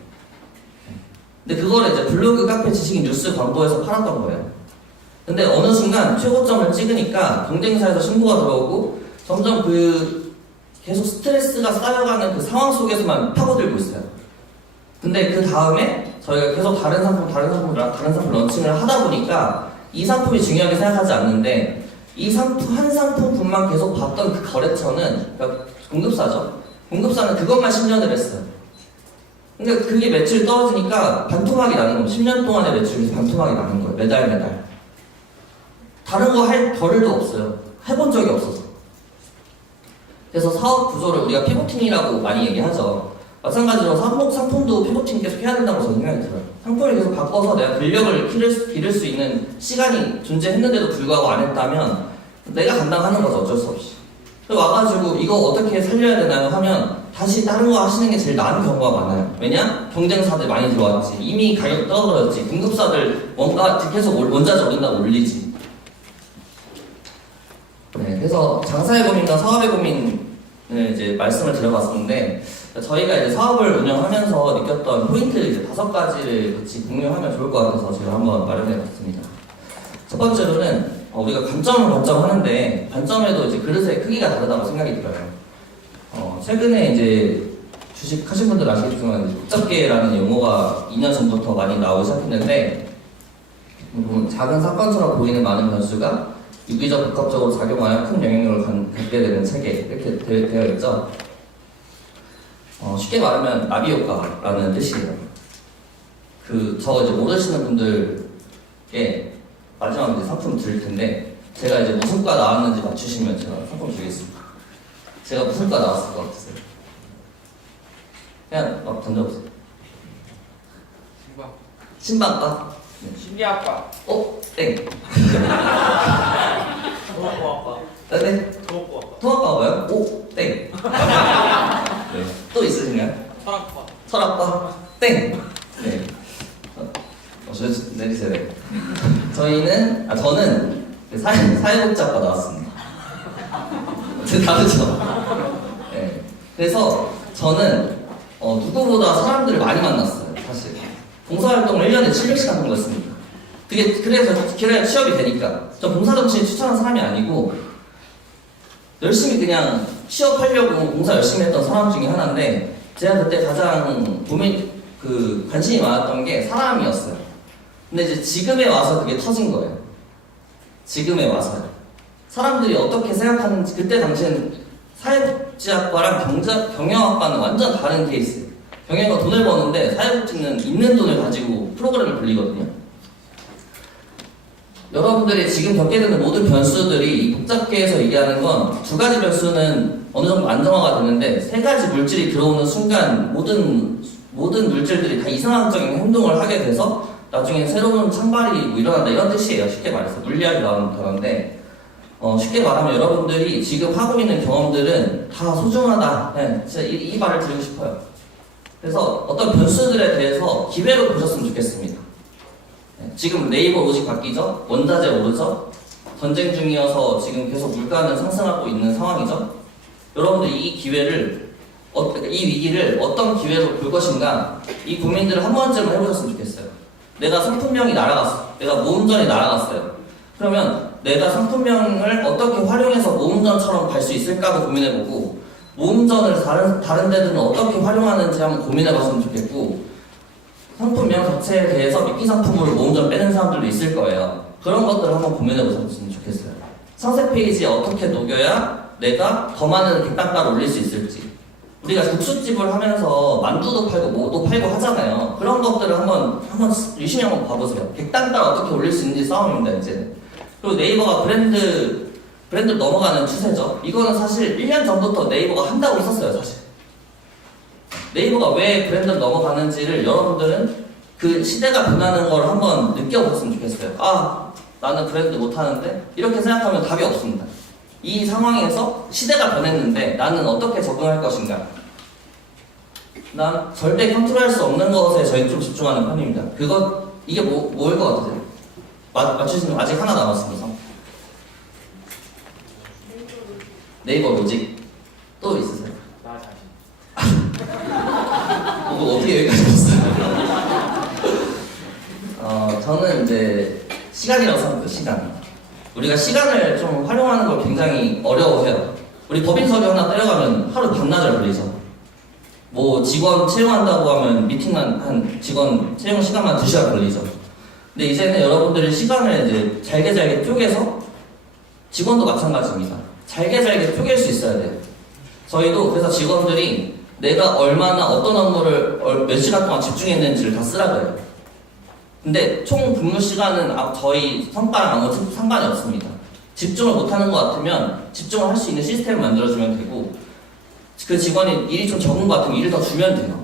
근데 그거를 이제 블로그, 카페, 지식인, 뉴스 광고에서 팔았던 거예요. 근데 어느 순간 최고점을 찍으니까 경쟁사에서 신고가 들어오고 점점 계속 스트레스가 쌓여가는 그 상황 속에서만 파고들고 있어요. 근데 그 다음에 저희가 계속 다른 상품 런칭을 하다 보니까 이 상품이 중요하게 생각하지 않는데 한 상품분만 계속 봤던 그 거래처는 그러니까 공급사는 그것만 10년을 했어요. 그러니까 그게 매출이 떨어지니까 반토막이 나는 거예요. 10년 동안의 매출이 반토막이 나는 거예요. 매달. 다른 거 할 겨를도 없어요. 해본 적이 없어서. 그래서 사업 구조를 우리가 피보팅이라고 많이 얘기하죠. 마찬가지로 상품도 피보팅 계속 해야 된다고 저는 생각이 들어요. 상품을 계속 바꿔서 내가 근력을 기를 수 있는 시간이 존재했는데도 불구하고 안 했다면 내가 감당하는 거죠. 어쩔 수 없이. 그래서 와가지고 이거 어떻게 살려야 되나요 하면 다시 다른 거 하시는 게 제일 나은 경우가 많아요. 왜냐? 경쟁사들 많이 들어왔지. 이미 가격 떨어졌지. 공급사들 뭔가 계속 원자재 오른다고 올리지. 네, 그래서 장사의 고민과 사업의 고민을 이제 말씀을 드려봤었는데 저희가 이제 사업을 운영하면서 느꼈던 포인트 이제 5가지를 같이 공유하면 좋을 것 같아서 제가 한번 마련해봤습니다. 첫 번째로는 우리가 관점을 관점하는데 관점에도 이제 그릇의 크기가 다르다고 생각이 들어요. 최근에 이제 주식 하신 분들 아시겠지만 복잡계라는 용어가 2년 전부터 많이 나오기 시작했는데 작은 사건처럼 보이는 많은 변수가 유기적 복합적으로 작용하여 큰 영향력을 갖게 되는 체계 이렇게 되어 있죠. 쉽게 말하면 나비 효과라는 뜻이에요. 저거 이제 모르시는 분들께 마지막에 이제 상품 드릴 텐데 제가 이제 무슨 과 나왔는지 맞추시면 제가 상품 드리겠습니다. 제가 무슨 과 나왔을 것 같으세요? 그냥 막 던져보세요. 신방과? 네. 심리학과. 땡. 토목공학과. 네? 토목공학과. 통합과 뭐요? 땡. 네. 또 있으신가요? 철학과. 철학과? 땡. 네. 저 내리세요. 네. 저는 사회복지학과 나왔습니다. 다르죠? 네. 그래서 저는 누구보다 사람들을 많이 만났어요, 사실. 봉사활동을 1년에 700시간 정도 했습니다. 그래야 취업이 되니까. 저 봉사정신이 추천한 사람이 아니고, 열심히 그냥 취업하려고 봉사 열심히 했던 사람 중에 하나인데, 제가 그때 가장 관심이 많았던 게 사람이었어요. 근데 이제 지금에 와서 그게 터진 거예요. 지금에 와서요. 사람들이 어떻게 생각하는지, 그때 당시엔 사회복지학과랑 경영학과는 완전 다른 케이스예요. 경영과 돈을 버는데 사회복지는 있는 돈을 가지고 프로그램을 돌리거든요. 여러분들이 지금 겪게 되는 모든 변수들이 이 복잡계에서 얘기하는 건 2가지 변수는 어느 정도 안정화가 되는데 3가지 물질이 들어오는 순간 모든 물질들이 다 이상학적인 행동을 하게 돼서 나중에 새로운 창발이 일어난다 이런 뜻이에요. 쉽게 말해서 물리학이 나오는 단어인데 쉽게 말하면 여러분들이 지금 하고 있는 경험들은 다 소중하다. 네, 진짜 이 말을 드리고 싶어요. 그래서 어떤 변수들에 대해서 기회로 보셨으면 좋겠습니다. 네, 지금 네이버 로직 바뀌죠? 원자재 오르죠? 전쟁 중이어서 지금 계속 물가는 상승하고 있는 상황이죠? 여러분들 이 위기를 어떤 기회로 볼 것인가 이 고민들을 한 번쯤은 해보셨으면 좋겠어요. 내가 상품명이 날아갔어. 내가 모음전이 날아갔어요. 그러면 내가 상품명을 어떻게 활용해서 모음전처럼 갈 수 있을까도 고민해보고 모음전을 다른 데들은 어떻게 활용하는지 한번 고민해봤으면 좋겠고 상품명 자체에 대해서 미끼 상품으로 모음전 빼는 사람들도 있을 거예요. 그런 것들을 한번 고민해보셨으면 좋겠어요. 상세 페이지에 어떻게 녹여야 내가 더 많은 객단가를 올릴 수 있을지 우리가 국수집을 하면서 만두도 팔고 뭐도 팔고 하잖아요. 그런 것들을 한번 유심히 한번 봐보세요. 객단가를 어떻게 올릴 수 있는지 싸움입니다, 이제. 그리고 네이버가 브랜드를 넘어가는 추세죠. 이거는 사실 1년 전부터 네이버가 한다고 했었어요, 사실. 네이버가 왜 브랜드를 넘어가는지를 여러분들은 그 시대가 변하는 걸 한번 느껴보셨으면 좋겠어요. 아, 나는 브랜드 못하는데? 이렇게 생각하면 답이 없습니다. 이 상황에서 시대가 변했는데 나는 어떻게 적응할 것인가? 난 절대 컨트롤할 수 없는 것에 저희 좀 집중하는 편입니다. 이게 뭐일 것 같으세요? 맞추시는 거 아직 하나 남았습니다. 네이버 로직 또 있으세요? 나 자신. 뭐 어떻게 여기까지 왔어요? 저는 이제 시간이라고 생각해요. 시간. 우리가 시간을 좀 활용하는 걸 굉장히 어려워해요. 우리 법인 서류 하나 때려가면 하루 반나절 걸리죠. 뭐 직원 채용한다고 하면 미팅만 한 직원 채용 시간만 2시간 걸리죠. 근데 이제는 여러분들이 시간을 이제 잘게 쪼개서 직원도 마찬가지입니다. 잘게 쪼갤 수 있어야 돼요. 저희도 그래서 직원들이 내가 얼마나 어떤 업무를 몇 시간 동안 집중했는지를 다 쓰라고 해요. 근데 총 근무 시간은 저희 성과랑 아무 상관이 없습니다. 집중을 못하는 것 같으면 집중을 할 수 있는 시스템을 만들어주면 되고 그 직원이 일이 좀 적은 것 같으면 일을 더 주면 돼요.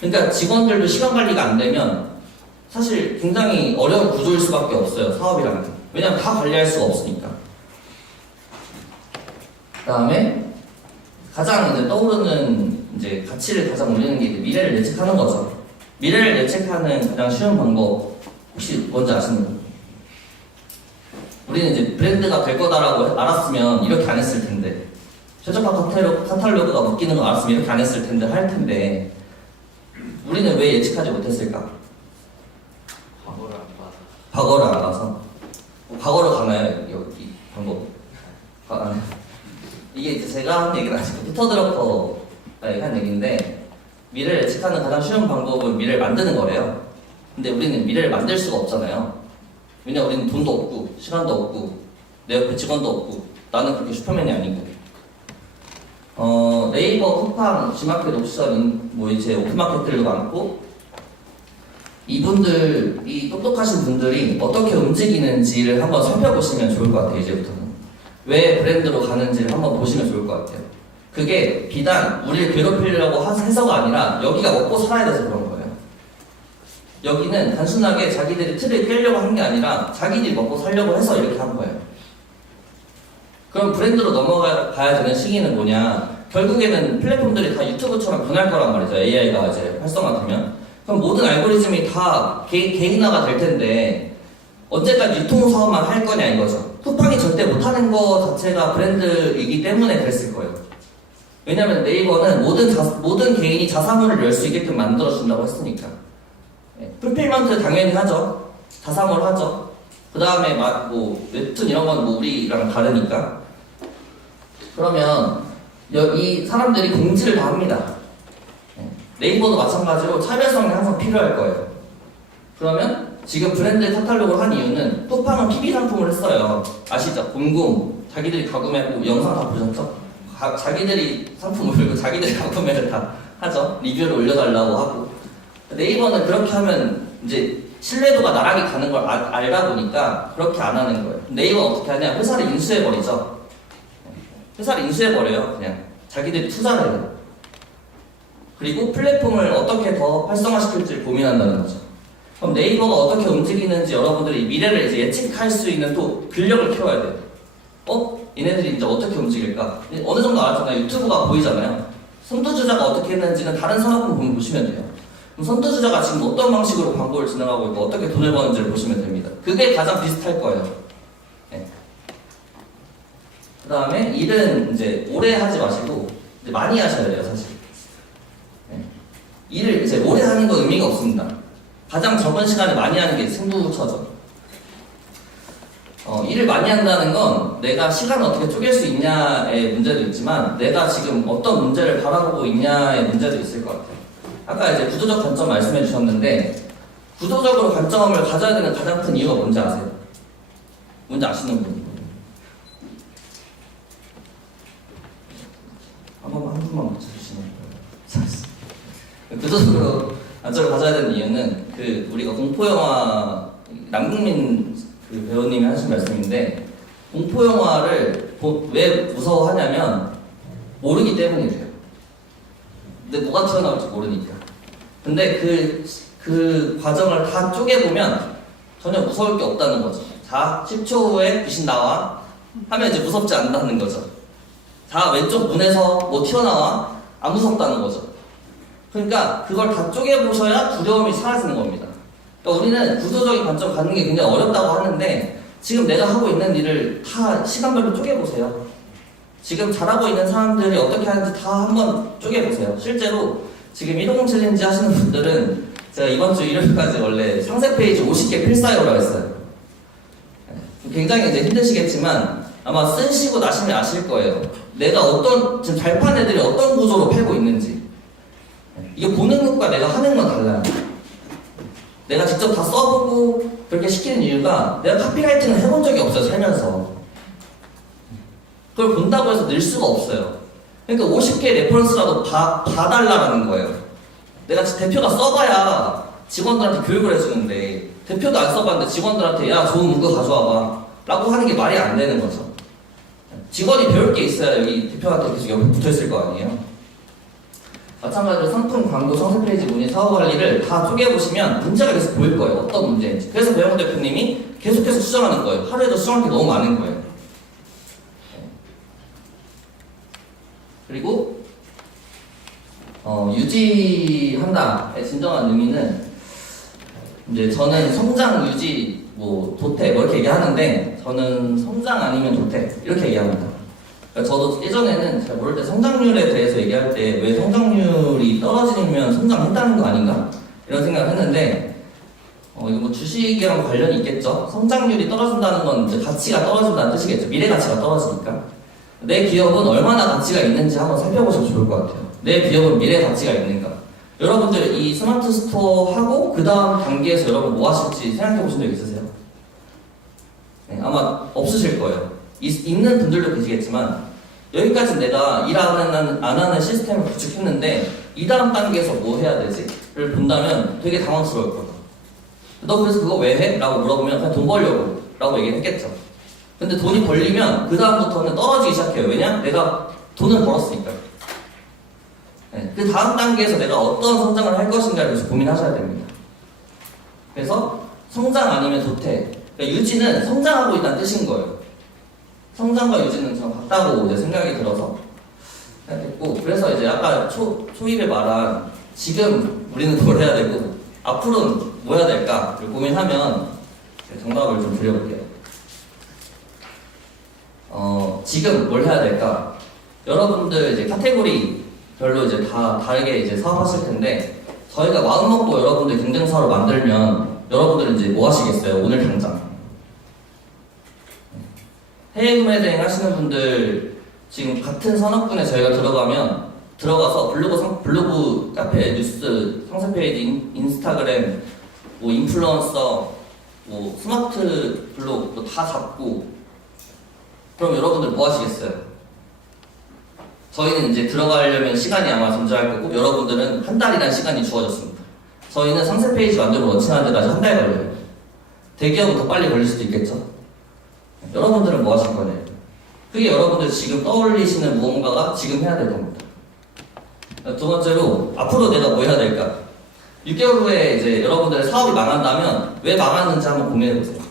그러니까 직원들도 시간 관리가 안 되면 사실 굉장히 어려운 구조일 수밖에 없어요. 사업이라는 게. 왜냐면 다 관리할 수가 없으니까. 그 다음에 가장 이제 떠오르는 이제 가치를 가장 올리는 게 이제 미래를 예측하는 거죠. 미래를 예측하는 가장 쉬운 방법 혹시 뭔지 아시는 분? 우리는 이제 브랜드가 될 거다라고 알았으면 이렇게 안 했을 텐데 최저가 카탈로그가 묶이는 거 알았으면 이렇게 안 했을 텐데 할 텐데 우리는 왜 예측하지 못했을까? 과거를 안 봐서. 과거를 알아서 과거로 가나요? 여기 방법 이게 이제 제가 한 얘기는 아니고 피터드러커가 한 얘기인데 미래를 예측하는 가장 쉬운 방법은 미래를 만드는 거래요. 근데 우리는 미래를 만들 수가 없잖아요. 왜냐 우리는 돈도 없고 시간도 없고 내 옆에 직원도 없고 나는 그렇게 슈퍼맨이 아니고 네이버, 쿠팡, G마켓, 옵션 뭐 이제 오픈마켓들도 많고 이분들이 똑똑하신 분들이 어떻게 움직이는지를 한번 살펴보시면 좋을 것 같아요. 이제부터는 왜 브랜드로 가는지를 한번 보시면 좋을 것 같아요. 그게 비단 우리를 괴롭히려고 해서가 아니라 여기가 먹고 살아야 돼서 그런 거예요. 여기는 단순하게 자기들이 틀을 깨려고 한 게 아니라 자기들이 먹고 살려고 해서 이렇게 한 거예요. 그럼 브랜드로 넘어가야 되는 시기는 뭐냐? 결국에는 플랫폼들이 다 유튜브처럼 변할 거란 말이죠. AI가 이제 활성화되면. 그럼 모든 알고리즘이 다 개인화가 될 텐데 언제까지 유통사업만 할 거냐 이거죠. 쿠팡이 절대 못하는 거 자체가 브랜드이기 때문에 그랬을 거예요. 왜냐면 네이버는 모든 개인이 자사몰을 열 수 있게끔 만들어준다고 했으니까. 풀필먼트 당연히 하죠. 자사몰 하죠. 그 다음에 뭐 웹툰 이런 건 뭐 우리랑 다르니까. 그러면 이 사람들이 공지를 다 합니다. 네이버도 마찬가지로 차별성이 항상 필요할 거예요. 그러면 지금 브랜드 카탈로그를 한 이유는 쿠팡은 PB 상품을 했어요. 아시죠? 곰곰 자기들이 가구매하고 영상 다 보셨죠? 자기들이 상품 올리고 자기들이 가구매를 다 하죠. 리뷰를 올려달라고 하고. 네이버는 그렇게 하면 이제 신뢰도가 나락이 가는 걸 알다 보니까 그렇게 안 하는 거예요. 네이버는 어떻게 하냐? 회사를 인수해버리죠. 회사를 인수해버려요. 그냥 자기들이 투자를 해요. 그리고 플랫폼을 어떻게 더 활성화시킬지 고민한다는 거죠. 그럼 네이버가 어떻게 움직이는지 여러분들이 미래를 이제 예측할 수 있는 또 근력을 키워야 돼요. 얘네들이 이제 어떻게 움직일까? 어느 정도 알았잖아요. 유튜브가 보이잖아요. 선두주자가 어떻게 했는지는 다른 산업군 보시면 돼요. 그럼 선두주자가 지금 어떤 방식으로 광고를 진행하고 있고 어떻게 돈을 버는지를 보시면 됩니다. 그게 가장 비슷할 거예요. 네. 그 다음에 일은 이제 오래 하지 마시고 이제 많이 하셔야 돼요, 사실. 네. 일을 이제 오래 하는 건 의미가 없습니다. 가장 적은 시간에 많이 하는 게 승부처죠. 일을 많이 한다는 건 내가 시간을 어떻게 쪼갤 수 있냐의 문제도 있지만 내가 지금 어떤 문제를 바라보고 있냐의 문제도 있을 것 같아요. 아까 이제 구조적 관점 말씀해 주셨는데 구조적으로 관점을 가져야 되는 가장 큰 이유가 뭔지 아세요? 뭔지 아시는 분? 한 분만 맞춰주시면 구조적으로 관점을 가져야 되는 이유는 우리가 공포영화 남궁민 그 배우님이 하신 말씀인데 공포영화를 왜 무서워하냐면 모르기 때문이래요. 근데 뭐가 튀어나올지 모르니까. 근데 그 과정을 다 쪼개보면 전혀 무서울 게 없다는 거죠. 자, 10초 후에 귀신 나와. 하면 이제 무섭지 않다는 거죠. 다 왼쪽 문에서 뭐 튀어나와 안 무섭다는 거죠. 그러니까 그걸 다 쪼개보셔야 두려움이 사라지는 겁니다. 그러니까 우리는 구조적인 관점 갖는 게 굉장히 어렵다고 하는데 지금 내가 하고 있는 일을 다 시간별로 쪼개보세요. 지금 잘하고 있는 사람들이 어떻게 하는지 다 한번 쪼개보세요. 실제로 지금 150 챌린지 하시는 분들은 제가 이번 주 일요일까지 원래 상세 페이지 50개 필사요라고 했어요. 굉장히 이제 힘드시겠지만 아마 쓰시고 나시면 아실 거예요. 내가 지금 잘 파는 애들이 어떤 구조로 팔고 있는지. 이게 보는 것과 내가 하는 건 달라요. 내가 직접 다 써보고 그렇게 시키는 이유가 내가 카피라이팅을 해본 적이 없어요, 살면서. 그걸 본다고 해서 늘 수가 없어요. 그러니까 50개 레퍼런스라도 봐달라는 거예요. 내가 대표가 써봐야 직원들한테 교육을 해주는데 대표도 안 써봤는데 직원들한테 야 좋은 문구 가져와봐 라고 하는 게 말이 안 되는 거죠. 직원이 배울 게 있어야 여기 대표한테 계속 옆에 붙어있을 거 아니에요. 마찬가지로 상품, 광고, 상세 페이지, 문의, 사업 관리를 다 쪼개보시면 문제가 계속 보일 거예요. 어떤 문제인지. 그래서 배영호 대표님이 계속해서 수정하는 거예요. 하루에도 수정할 게 너무 많은 거예요. 그리고 유지한다의 진정한 의미는 이제 저는 성장, 유지, 뭐 도태 뭐 이렇게 얘기하는데 저는 성장 아니면 도태 이렇게 얘기합니다. 그러니까 저도 예전에는 잘 모를 때 성장률에 대해서 얘기할 때 왜 성장률이 떨어지면 성장했다는 거 아닌가? 이런 생각을 했는데 이거 뭐 주식이랑 관련이 있겠죠? 성장률이 떨어진다는 건 이제 가치가 떨어진다는 뜻이겠죠. 미래 가치가 떨어지니까. 내 기업은 얼마나 가치가 있는지 한번 살펴보시면 좋을 것 같아요. 내 기업은 미래 가치가 있는가? 여러분들 이 스마트 스토어 하고 그 다음 단계에서 여러분 뭐 하실지 생각해 보신 적 있으세요? 네, 아마 없으실 거예요. 있는 분들도 계시겠지만 여기까지 내가 일 안 하는 시스템을 구축했는데 이 다음 단계에서 뭐 해야 되지?를 본다면 되게 당황스러울 거예요. 너 그래서 그거 왜 해? 라고 물어보면 그냥 돈 벌려고 라고 얘기를 했겠죠. 근데 돈이 벌리면 그 다음부터는 떨어지기 시작해요. 왜냐? 내가 돈을 벌었으니까. 네, 그 다음 단계에서 내가 어떤 성장을 할 것인가에 대해서 고민하셔야 됩니다. 그래서 성장 아니면 도태. 그러니까 유지는 성장하고 있다는 뜻인 거예요. 성장과 유지는 좀 같다고 이제 생각이 들어서 생각했고, 그래서 이제 아까 초입에 말한 지금 우리는 뭘 해야 되고 앞으로는 뭐 해야 될까를 고민하면 정답을 좀 드려볼게요. 지금 뭘 해야 될까? 여러분들 이제 카테고리 별로 이제 다 다르게 이제 사업하실 텐데 저희가 마음먹고 여러분들 경쟁사로 만들면 여러분들은 이제 뭐 하시겠어요? 오늘 당장 해외 구매 대행 하시는 분들 지금 같은 산업군에 저희가 들어가서 블로그, 카페, 뉴스, 상세 페이지, 인스타그램, 뭐 인플루언서, 뭐 스마트 블로그 뭐 다 잡고 그럼 여러분들 뭐 하시겠어요? 저희는 이제 들어가려면 시간이 아마 존재할 거고 여러분들은 한 달이라는 시간이 주어졌습니다. 저희는 상세 페이지 만들고 런칭하는 데까지 한 달 걸려요. 대기업은 더 빨리 걸릴 수도 있겠죠? 여러분들은 뭐 하실 거예요? 그게 여러분들 지금 떠올리시는 무언가가 지금 해야 될 겁니다. 두 번째로 앞으로 내가 뭐 해야 될까? 6개월 후에 이제 여러분들의 사업이 망한다면 왜 망했는지 한번 고민해보세요.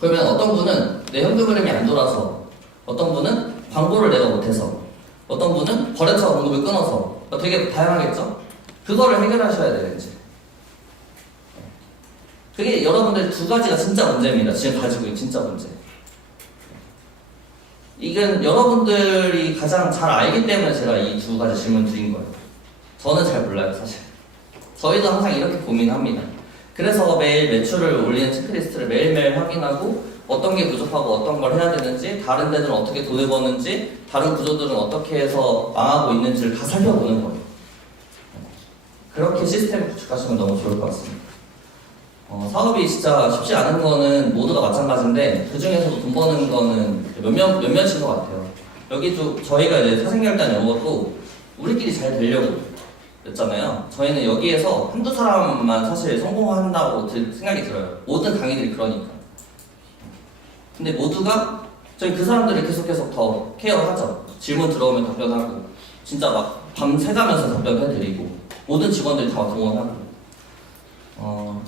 그러면 어떤 분은 내 현금 흐름이 안 돌아서, 어떤 분은 광고를 내가 못해서, 어떤 분은 거래처 공급을 끊어서, 되게 다양하겠죠? 그거를 해결하셔야 되는지. 그게 여러분들 두 가지가 진짜 문제입니다. 지금 가지고 있는 진짜 문제. 이건 여러분들이 가장 잘 알기 때문에 제가 이 두 가지 질문 드린 거예요. 저는 잘 몰라요, 사실. 저희도 항상 이렇게 고민합니다. 그래서 매일 매출을 올리는 체크리스트를 매일매일 확인하고 어떤 게 부족하고 어떤 걸 해야 되는지, 다른 데들은 어떻게 돈을 버는지, 다른 구조들은 어떻게 해서 망하고 있는지를 다 살펴보는 거예요. 그렇게 시스템을 구축하시면 너무 좋을 것 같습니다. 사업이 진짜 쉽지 않은 거는 모두가 마찬가지인데 그 중에서도 돈 버는 거는 몇몇인 것 같아요. 여기도 저희가 이제 사생결단 연 것도 우리끼리 잘 되려고 였잖아요. 저희는 여기에서 한두 사람만 사실 성공한다고 생각이 들어요. 모든 강의들이 그러니까. 근데 모두가 저희 그 사람들을 계속해서 더 케어하죠. 질문 들어오면 답변하고 진짜 막 밤새가면서 답변해드리고 모든 직원들이 다 동원하고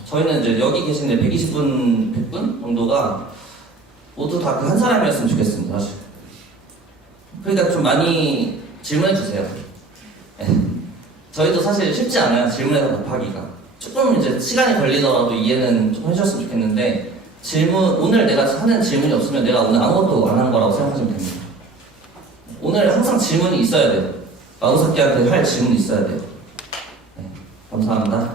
저희는 이제 여기 계신 120분, 100분 정도가 모두 다 그 한 사람이었으면 좋겠습니다. 사실. 그러니까 좀 많이 질문해 주세요. 네. 저희도 사실 쉽지 않아요. 질문해서 답하기가. 조금 이제 시간이 걸리더라도 이해는 좀 해주셨으면 좋겠는데 오늘 내가 하는 질문이 없으면 내가 오늘 아무것도 안 한 거라고 생각하시면 됩니다. 오늘 항상 질문이 있어야 돼요. 마구사키한테 할 질문이 있어야 돼요. 네. 감사합니다.